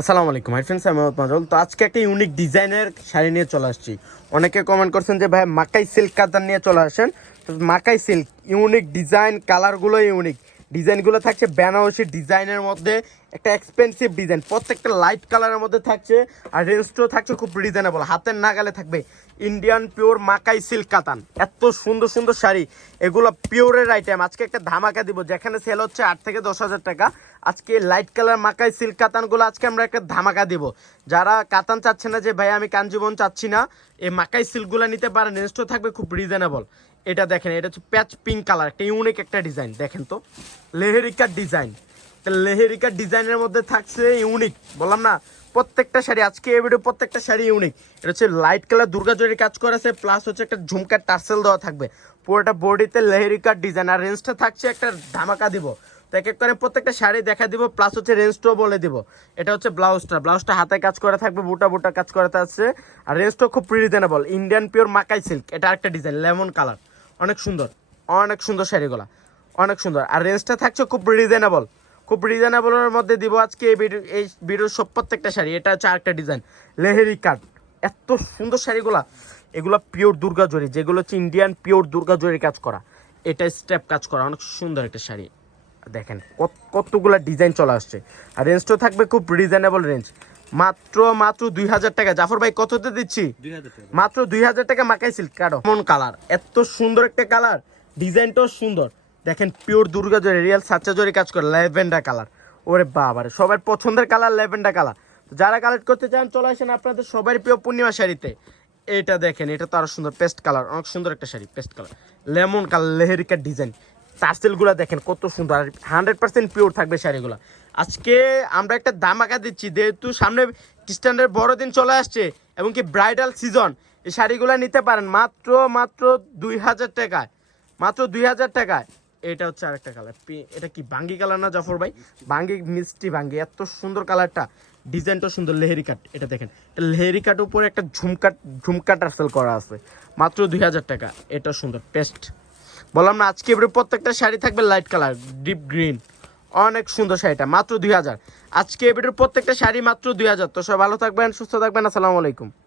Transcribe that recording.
আসসালামু আলাইকুম hi friends, আমি মোহাম্মদ মাজল। তো আজকে একটা ইউনিক ডিজাইনের শাড়ি নিয়ে চলে আসছি। অনেকে কমেন্ট করছেন যে ভাই মাকাই সিল্ক কাতান নিয়ে চলে আসেন। তো মাকাই সিল্ক ইউনিক ডিজাইন, কালারগুলো ইউনিক, ডিজাইনগুলো থাকছে বেনারসি ডিজাইনের মধ্যে, একটা এক্সপেন্সিভ ডিজাইন, প্রত্যেকটা লাইট কালারের মধ্যে থাকছে। আর রেঞ্জটাও থাকছে খুব রিজনেবল, হাতের নাগালে থাকবে। ইন্ডিয়ান পিওর মাকাই সিল্ক কাতান, এত সুন্দর সুন্দর শাড়ি, এগুলো পিওরের আইটেম। আজকে একটা ধামাকা দিব, যেখানে সেল হচ্ছে 8 থেকে 10,000 টাকা। আজকে লাইট কালার মাকাই সিল্ক কাতানগুলো আজকে আমরা একটা ধামাকা দিব। যারা কাতান চাচ্ছে না যে ভাই আমি কাঞ্জিবন চাচ্ছি না, এই মাকাই সিল্কগুলো নিতে পারেন, রেঞ্জটাও থাকবে খুব রিজনেবল। এটা দেখেন, এটা হচ্ছে প্যাচ পিঙ্ক কালার, একটা ইউনিক একটা ডিজাইন। দেখেন তো লেহেরিকার ডিজাইন, লেহেরিকার ডিজাইনের মধ্যে থাকছে ইউনিক, বললাম না প্রত্যেকটা শাড়ি আজকে এই ভিডিও প্রত্যেকটা শাড়ি ইউনিক। এটা হচ্ছে লাইট কালার দুর্গা জরির কাজ করা আছে, প্লাস হচ্ছে একটা ঝুমকার টার্সেল দেওয়া থাকবে পুরোটা বডিতে, লেহেরিকার ডিজাইন। আর রেঞ্জটা থাকছে একটা ধামাকা দিব। তো এক এক করে প্রত্যেকটা শাড়ি দেখা দিব, প্লাস হচ্ছে রেঞ্জটাও বলে দিব। এটা হচ্ছে ব্লাউজটা হাতে কাজ করা থাকবে, বুটা বুটা কাজ করা আছে। আর রেঞ্জটাও খুব রিজনেবল, ইন্ডিয়ান পিওর মাকাই সিল্ক। এটা একটা ডিজাইন লেমন কালার, অনেক সুন্দর, অনেক সুন্দর শাড়িগুলা, অনেক সুন্দর। আর রেঞ্জটা থাকছে খুব রিজনেবল, খুব রিজনেবলের মধ্যে দিব আজকে এই ভিডিওর সব প্রত্যেকটা শাড়ি। এটা হচ্ছে আরেকটা ডিজাইন, লেহেরি কাট, এত সুন্দর শাড়িগুলা। এগুলো পিওর দুর্গা জরি, যেগুলো হচ্ছে ইন্ডিয়ান পিওর দুর্গা জরির কাজ করা। এটা স্টেপ কাজ করা, অনেক সুন্দর একটা শাড়ি। দেখেন কতগুলা ডিজাইন চলে আসছে। আর রেঞ্জটাও থাকবে খুব রিজনেবল রেঞ্জ, মাত্র 2,000 টাকা। জাফর ভাই কততে দিচ্ছি? মাত্র 2,000 টাকা মাকাই সিল্ক কাটো। এমন কালার, এত সুন্দর একটা কালার, ডিজাইনটাও সুন্দর। দেখেন পিওর দুর্গা জরি, রিয়েল সাচ্চা জরি কাজ করে, ল্যাভেন্ডার কালার। ওরে বাবারে, সবার পছন্দের কালার ল্যাভেন্ডার কালার। যারা কালেক্ট করতে চান চলে আসেন আপনাদের সবারই প্রিয় পূর্ণিমা শাড়িতে। এটা দেখেন, এটা তো আরো সুন্দর, পেস্ট কালার, অনেক সুন্দর একটা sari, paste colour, lemon colour, লেহেরিকার ডিজাইন। টার্সেলগুলো দেখেন কত সুন্দর, আর 100% পিওর থাকবে শাড়িগুলো। আজকে আমরা একটা ধামাকা দিচ্ছি, যেহেতু সামনে খ্রিস্টানদের বড়দিন চলে আসছে এবং কি ব্রাইডাল সিজন। এই শাড়িগুলো নিতে পারেন মাত্র মাত্র 2,000 টাকায়, মাত্র 2,000 টাকায়। এটা হচ্ছে আরেকটা কালার, এটা কি বাঙ্গি কালার না জাফর ভাই? বাঙ্গি, মিষ্টি বাঙ্গি, এত সুন্দর কালারটা, ডিজাইনটা সুন্দর, লেহেরি কাট। এটা দেখেন, লেহেরি কাট উপরে একটা ঝুমকা টার্সেল করা আছে, মাত্র 2,000 টাকা। এটা সুন্দর পেস্ট, বললাম না আজকে এবারে প্রত্যেকটা শাড়ি থাকবে লাইট কালার, ডিপ গ্রিন, অনেক সুন্দর শাড়িটা, মাত্র 2,000। আজকে এবারে প্রত্যেকটা শাড়ি মাত্র 2,000। তো সবাই ভালো থাকবেন, সুস্থ থাকবেন, আসসালামু আলাইকুম।